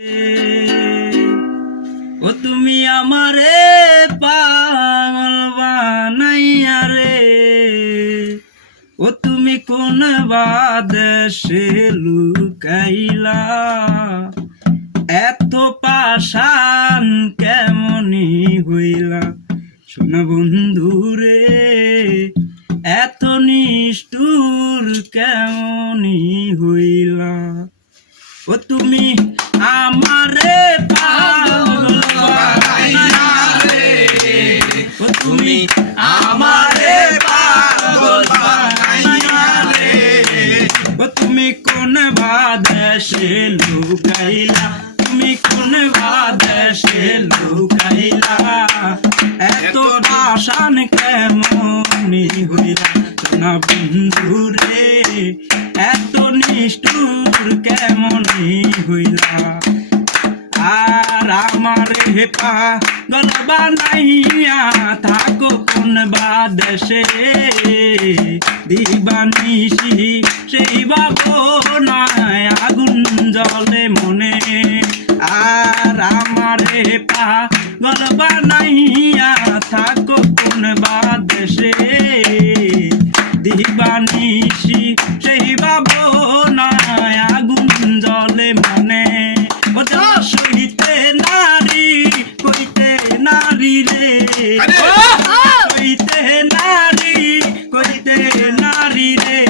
ও তুমি আমারে পাগল বানাইয়া রে, ও তুমি কোন বাদেশে লুকাইলা, এত পাষাণ কেমনি হইলা সোনা বন্ধু রে, এত নিষ্ঠুর কেমনি হইলা। ও তুমি আমারে পাগল বানাইয়া রে, ও তুমি আমারে পাগল বানাইয়া রে, ও তুমি কোন বাদেশে লুকাইলা, তুমি কোন বাদেশে লুকাইলা, এত পাষাণ কেমনি হইলা সোনা বন্ধু রে, এত নিষ্ঠুর কেমনি হইলা। আর আমারে পাগল বানাইয়া থাকো কোন বাদেশে, দিবানিশি সেই ভাবনায় আগুন জ্বলে মনে। আর আমারে পাগল বানাইয়া থাকো কোন বাদেশে, দিবানিশি সেই ভাবনায় আগুন জ্বলে মনে। ও সইতে নারী কইতে নারী রে, কইতে নারী কইতে নারী রে,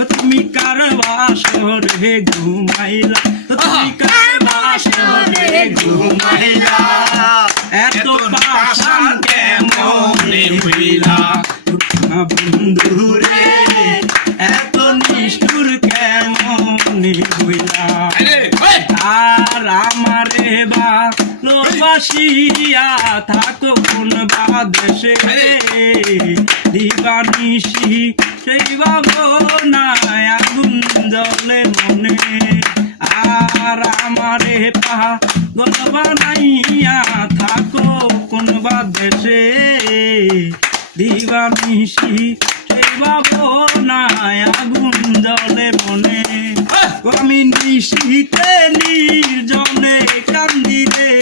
ও তুমি কার বাসরে ঘুমাইলা, তুমি কার বাসরে ঘুমাইলা, এত পাষাণ কেমনে হইলা বন্ধু রে, এত নিষ্ঠুর কেমনে হইলা। আর আমারে ভালোবাসিয়া থাকো কোন বাদেশে, দিবানিশি সেই ভাবনায় আগুন জ্বলে মনে। আর আমারে পাগল বানাইয়া থাকো কোন বাদেশে, দিবানিশি সেই ভাবনায় আগুন জ্বলে মনে। আমি নিশীতে নির্জনে কান্দি রে,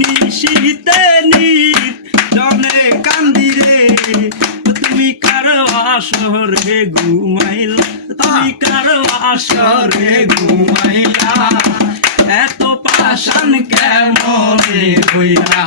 নিশীতে নির্জনে কান্দি রে, তুমি কার আসরে ঘুমাইলা, তুমি কার আসরে ঘুমাইলা, এত পাষাণ কেমনে হইলা